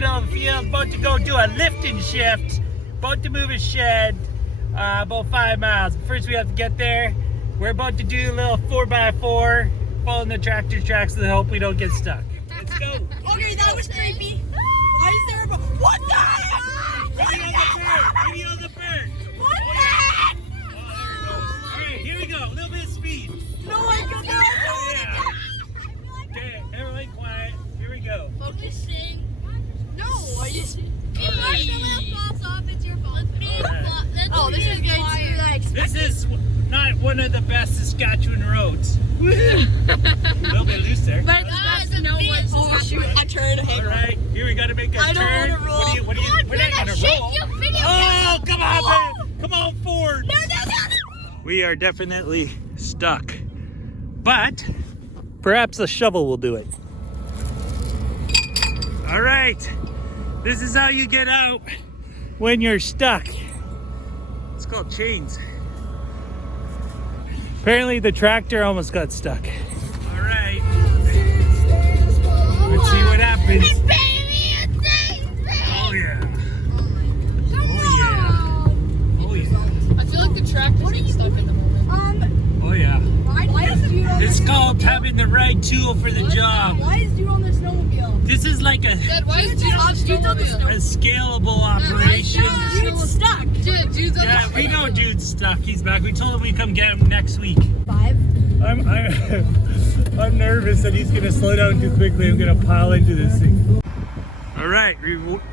middle of the field, about to go do a lifting shift, about to move a shed about 5 miles. First we have to get there. We're about to do a little 4x4, following the tractor tracks and hope we don't get stuck. Let's go. Okay, that was creepy. Why is there a... What the heck? Video on the bird! Video on the bird! What the heck? Oh, there it goes. Alright, here we go. A little bit of speed. No, I can do Oh, yeah. Okay, everyone quiet. Here we go. Focusing. No, I just... If Marshall falls off, it's your fault. Oh, this is going to be like... This is not one of the best Saskatchewan roads. A little bit loose there. But it's best to know what... Oh, shoot, I turned. Hang on. Alright, here we gotta make a I don't turn. wanna roll. What are you, we're not gonna roll. Oh, come on, man. Come on forward. No. We are definitely stuck. But perhaps a shovel will do it. All right, this is how you get out when you're stuck. It's called chains. Apparently the tractor almost got stuck. All right, let's see what happens. Oh yeah. Oh yeah. Oh yeah. I feel like the tractor's getting stuck in the moment. Oh yeah. Why is Dude on It's the called having the right tool for the job. Why is Dude on the snowmobile? This is like a Dad, why is Dude on the snowmobile? scalable operation. Dude's stuck. Dude's on Yeah, the we know Dude's stuck. He's back. We told him we'd come get him next week. 5. I'm nervous that he's gonna slow down too quickly. I'm gonna pile into this thing. All right,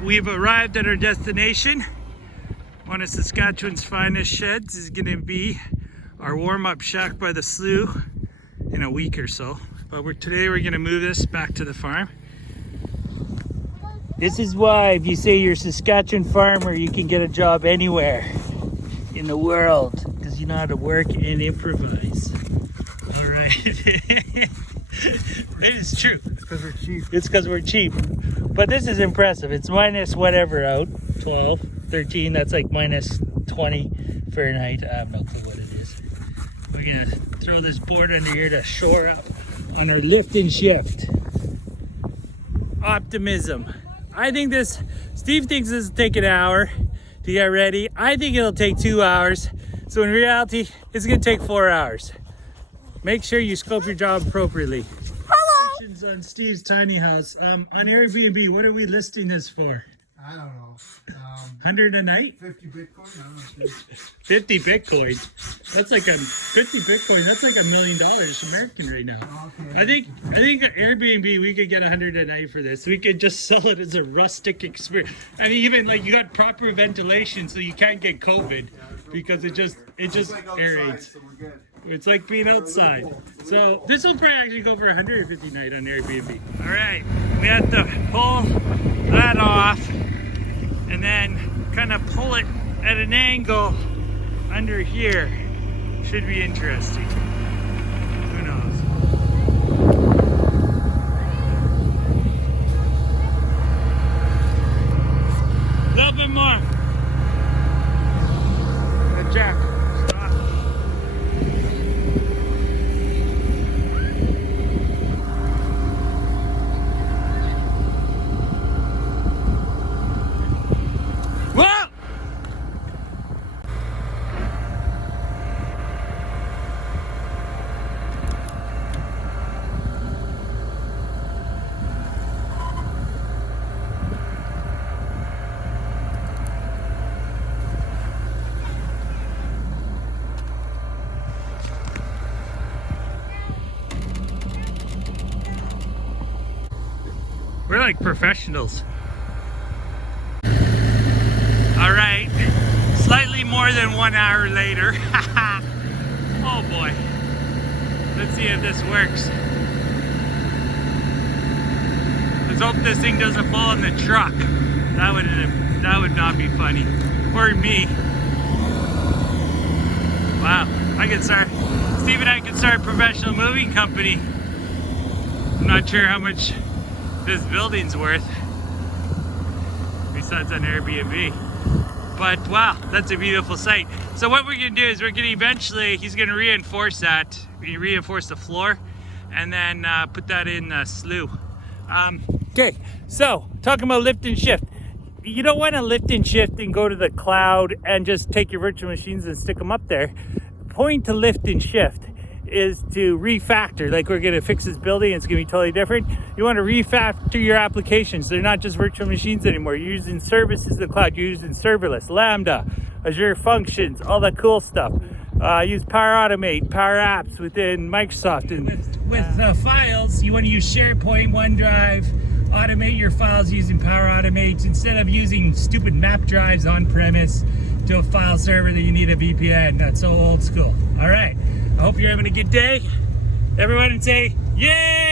we've arrived at our destination. One of Saskatchewan's finest sheds is gonna be our warm-up shack by the slough in a week or so. But today we're gonna move this back to the farm. This is why if you say you're a Saskatchewan farmer, you can get a job anywhere in the world because you know how to work and improvise. All right. It is true. It's because we're cheap. It's because we're cheap. But this is impressive. It's minus whatever out, 12, 13. That's like minus 20 Fahrenheit. I have no clue what it is. We're gonna throw this board under here to shore up on our lift and shift. Optimism. I think Steve thinks this will take an hour to get ready. I think it'll take 2 hours. So in reality, it's gonna take 4 hours. Make sure you scope your job appropriately. Hello. Questions on Steve's tiny house. On Airbnb, what are we listing this for? I don't know. 100 a night? 50 Bitcoin? I don't know. 50 Bitcoin. That's like 50 Bitcoin. That's like $1 million American right now. Okay. I think Airbnb, we could get 100 a night for this. We could just sell it as a rustic experience. And even like you got proper ventilation so you can't get COVID because it just It's like outside, aerates. so we're good. It's like being outside. So this will probably actually go for 150 night on Airbnb. All right, we have to pull that off and then kind of pull it at an angle under here. Should be interesting. Who knows? A little bit more. Jack, stop. Whoa! We're like professionals. All right, slightly more than 1 hour later. Oh boy. Let's see if this works. Let's hope this thing doesn't fall in the truck. That would not be funny. Or me. Wow, Steve and I can start a professional moving company. I'm not sure how much this building's worth, besides on Airbnb. But wow, that's a beautiful site. So what we're gonna do is he's gonna reinforce that. We reinforce the floor and then put that in slough. Okay, so talking about lift and shift. You don't want to lift and shift and go to the cloud and just take your virtual machines and stick them up there. The point to lift and shift is to refactor. Like, we're going to fix this building, it's going to be totally different. You want to refactor your applications. They're not just virtual machines anymore. You're using services in the cloud. You're using serverless, Lambda, Azure Functions, all that cool stuff. Use Power Automate, Power Apps within Microsoft. And with files, you want to use SharePoint, OneDrive, automate your files using Power Automate instead of using stupid map drives on premise to a file server that you need a VPN. That's so old school. All right. I hope you're having a good day. Everyone, and say, yay!